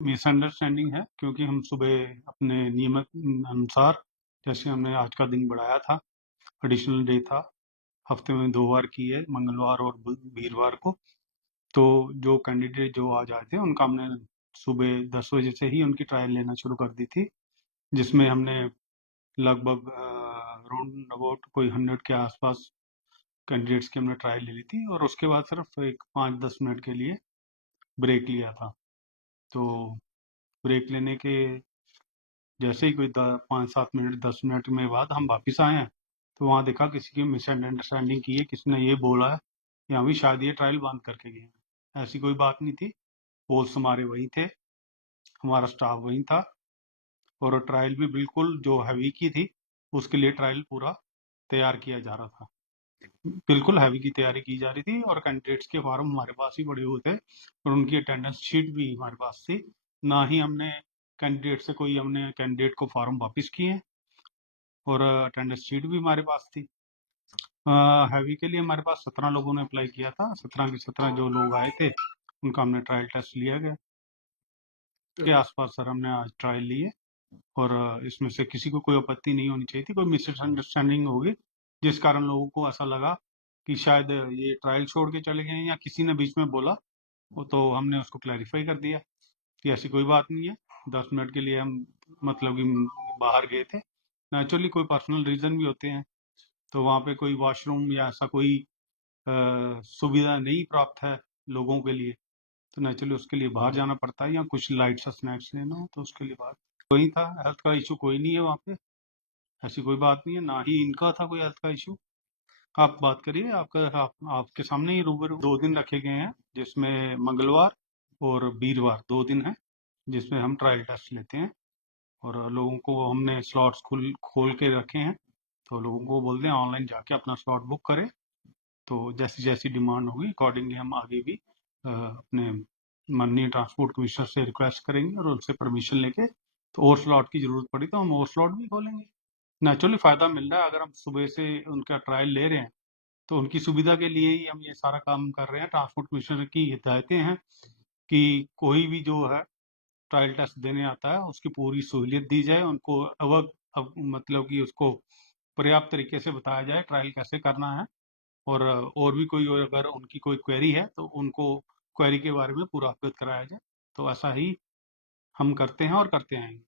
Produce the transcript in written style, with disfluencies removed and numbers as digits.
Misunderstanding है, क्योंकि हम सुबह अपने नियमित अनुसार, जैसे हमने आज का दिन बढ़ाया था, एडिशनल डे था, हफ्ते में 2 बार की है, मंगलवार और वीरवार को। तो जो कैंडिडेट जो आज आए थे उनका हमने सुबह 10 बजे से ही उनकी ट्रायल लेना शुरू कर दी थी, जिसमें हमने लगभग राउंड अबाउट कोई 100 के आसपास कैंडिडेट्स की हमने ट्रायल ले ली थी, और उसके बाद सिर्फ एक 5-10 मिनट के लिए ब्रेक लिया था। तो ब्रेक लेने के जैसे ही कोई 5-7 मिनट 10 मिनट में बाद हम वापस आए हैं, तो वहाँ देखा किसी की मिसअंडरस्टैंडिंग की है, किसी ने ये बोला है कि अभी शायद ये ट्रायल बंद करके गए हैं। ऐसी कोई बात नहीं थी। पोल्स हमारे वही थे, हमारा स्टाफ वही था, और ट्रायल भी बिल्कुल जो हैवी की थी उसके लिए ट्रायल पूरा तैयार किया जा रहा था। बिल्कुल हैवी की तैयारी की जा रही थी, और कैंडिडेट्स के फॉर्म हमारे पास ही पड़े हुए थे, और उनकी अटेंडेंस शीट भी हमारे पास थी। ना ही हमने कैंडिडेट को फॉर्म वापस किए, और अटेंडेंस शीट भी हमारे पास थी। हैवी के लिए हमारे पास 17 लोगों ने अप्लाई किया था। 17 के 17 जो लोग आए थे उनका हमने ट्रायल टेस्ट लिया गया के आसपास सर हमने आज ट्रायल लिए, और इसमें से किसी को कोई आपत्ति नहीं होनी चाहिए थी। कोई मिसअंडरस्टैंडिंग होगी जिस कारण लोगों को ऐसा लगा कि शायद ये ट्रायल छोड़ के चले गए, या किसी ने बीच में बोला, वो तो हमने उसको क्लैरिफाई कर दिया कि ऐसी कोई बात नहीं है। 10 मिनट के लिए हम मतलब कि बाहर गए थे। नेचुरली कोई पर्सनल रीजन भी होते हैं, तो वहाँ पे कोई वॉशरूम या ऐसा कोई सुविधा नहीं प्राप्त है लोगों के लिए, तो नेचुरली उसके लिए बाहर जाना पड़ता है, या कुछ लाइट सा स्नैक्स लेना हो तो उसके लिए बाहर। वही था, हेल्थ का इशू कोई नहीं है वहाँ पे, ऐसी कोई बात नहीं है, ना ही इनका था कोई हेल्थ का इशू। आप बात करिए, आपके सामने ही रूबरू 2 दिन रखे गए हैं, जिसमें मंगलवार और वीरवार 2 दिन है जिसमें हम ट्रायल टेस्ट लेते हैं, और लोगों को हमने स्लॉट्स खोल के रखे हैं, तो लोगों को बोलते हैं ऑनलाइन जाके अपना स्लॉट बुक करें। तो जैसी जैसी डिमांड होगी अकॉर्डिंगली हम आगे भी अपने माननीय ट्रांसपोर्ट कमिश्नर से रिक्वेस्ट करेंगे, और उनसे परमिशन लेके तो और स्लॉट की जरूरत पड़ी तो हम और स्लॉट भी खोलेंगे। नेचुरली फायदा मिल रहा है, अगर हम सुबह से उनका ट्रायल ले रहे हैं तो उनकी सुविधा के लिए ही हम ये सारा काम कर रहे हैं। ट्रांसपोर्ट कमिश्नर की हिदायतें हैं कि कोई भी जो है ट्रायल टेस्ट देने आता है उसकी पूरी सहूलियत दी जाए, उनको मतलब कि उसको पर्याप्त तरीके से बताया जाए ट्रायल कैसे करना है, और भी कोई अगर उनकी कोई क्वेरी है तो उनको क्वेरी के बारे में पूरा अवगत कराया जाए। तो ऐसा ही हम करते हैं और करते आएंगे।